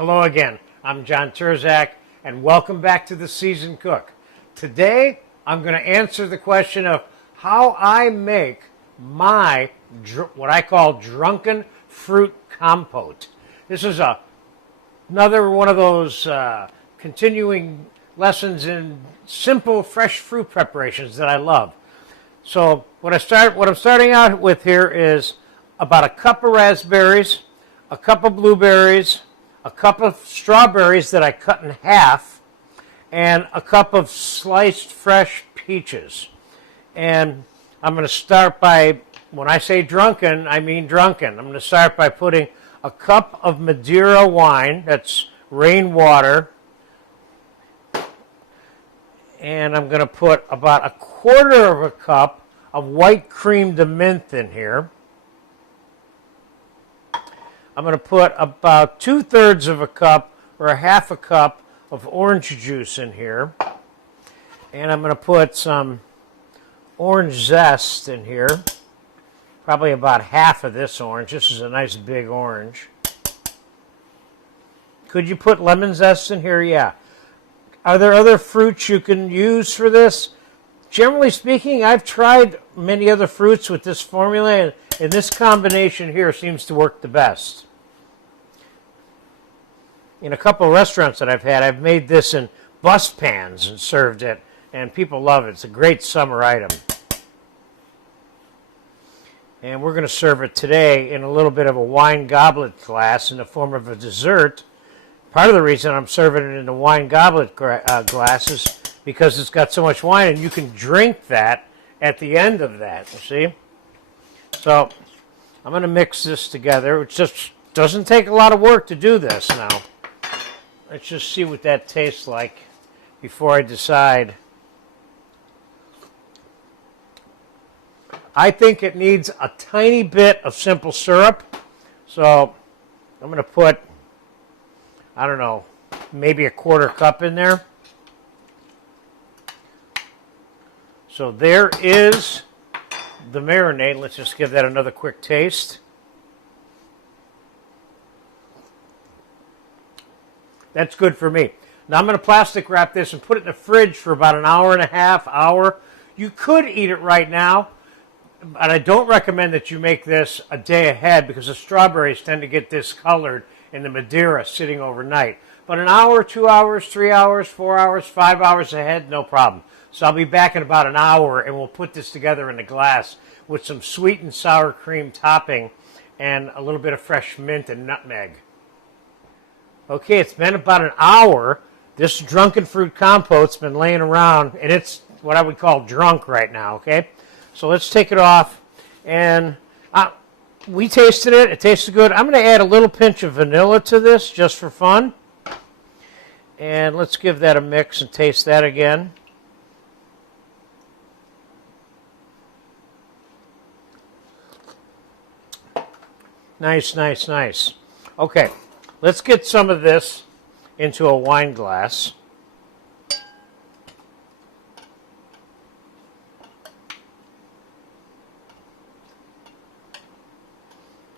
Hello again, I'm John Terzak, and welcome back to The Seasoned Cook. Today, I'm going to answer the question of how I make my, what I call drunken fruit compote. This is another one of those continuing lessons in simple fresh fruit preparations that I love. So what I'm starting out with here is about a cup of raspberries, a cup of blueberries, a cup of strawberries that I cut in half, and a cup of sliced fresh peaches. And I'm going to start by, when I say drunken, I mean drunken. I'm going to start by putting a cup of Madeira wine, that's rainwater, and I'm going to put about a quarter of a cup of white creme de menthe in here. I'm going to put about 2/3 of a cup or a half a cup of orange juice in here. And I'm going to put some orange zest in here. Probably about half of this orange. This is a nice big orange. Could you put lemon zest in here? Yeah. Are there other fruits you can use for this? Generally speaking, I've tried many other fruits with this formula, and this combination here seems to work the best. In a couple of restaurants that I've had, I've made this in bus pans and served it, and people love it. It's a great summer item. And we're going to serve it today in a little bit of a wine goblet glass in the form of a dessert. Part of the reason I'm serving it in a wine goblet glass is because it's got so much wine, and you can drink that at the end of that, you see? So I'm going to mix this together. It just doesn't take a lot of work to do this now. Let's just see what that tastes like before I decide. I think it needs a tiny bit of simple syrup. So I'm going to put, I don't know, maybe a quarter cup in there. So there is the marinade. Let's just give that another quick taste. That's good for me. Now I'm going to plastic wrap this and put it in the fridge for about an hour and a half, hour. You could eat it right now, but I don't recommend that you make this a day ahead because the strawberries tend to get discolored in the Madeira sitting overnight. But an hour, 2 hours, 3 hours, 4 hours, 5 hours ahead, no problem. So I'll be back in about an hour, and we'll put this together in a glass with some sweetened sour cream topping and a little bit of fresh mint and nutmeg. Okay, it's been about an hour. This drunken fruit compote's been laying around, and it's what I would call drunk right now, okay? So let's take it off, and we tasted it. It tasted good. I'm going to add a little pinch of vanilla to this just for fun. And let's give that a mix and taste that again. Nice, nice, nice. Okay, let's get some of this into a wine glass.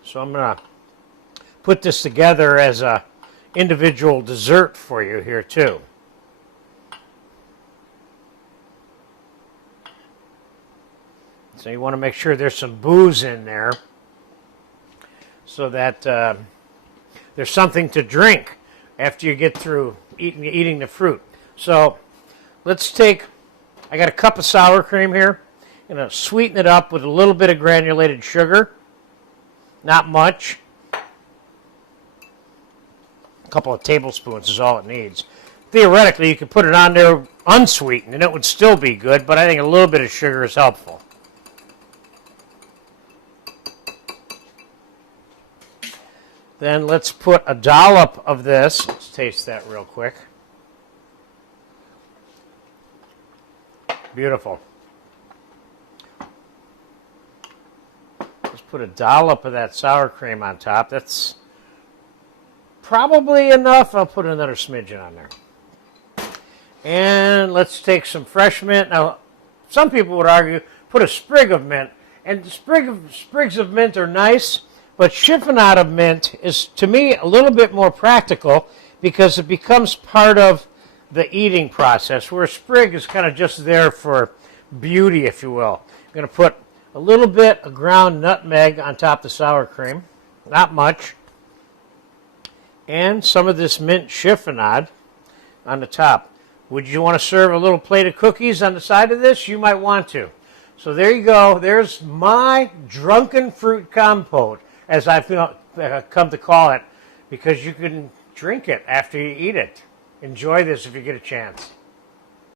So I'm going to put this together as a individual dessert for you here too. So you want to make sure there's some booze in there so that there's something to drink after you get through eating the fruit. So let's take, I got a cup of sour cream here. I'm going to sweeten it up with a little bit of granulated sugar. Not much. A couple of tablespoons is all it needs. Theoretically, you could put it on there unsweetened and it would still be good, but I think a little bit of sugar is helpful. Then let's put a dollop of this. Let's taste that real quick. Beautiful. Let's put a dollop of that sour cream on top. That's probably enough. I'll put another smidgen on there. And let's take some fresh mint. Now, some people would argue, put a sprig of mint. And sprigs of mint are nice, But chiffonade of mint is, to me, a little bit more practical because it becomes part of the eating process, where sprig is kind of just there for beauty, if you will. I'm going to put a little bit of ground nutmeg on top of the sour cream, not much, and some of this mint chiffonade on the top. Would you want to serve a little plate of cookies on the side of this? You might want to. So there you go. There's my drunken fruit compote, as I've come to call it, because you can drink it after you eat it. Enjoy this if you get a chance.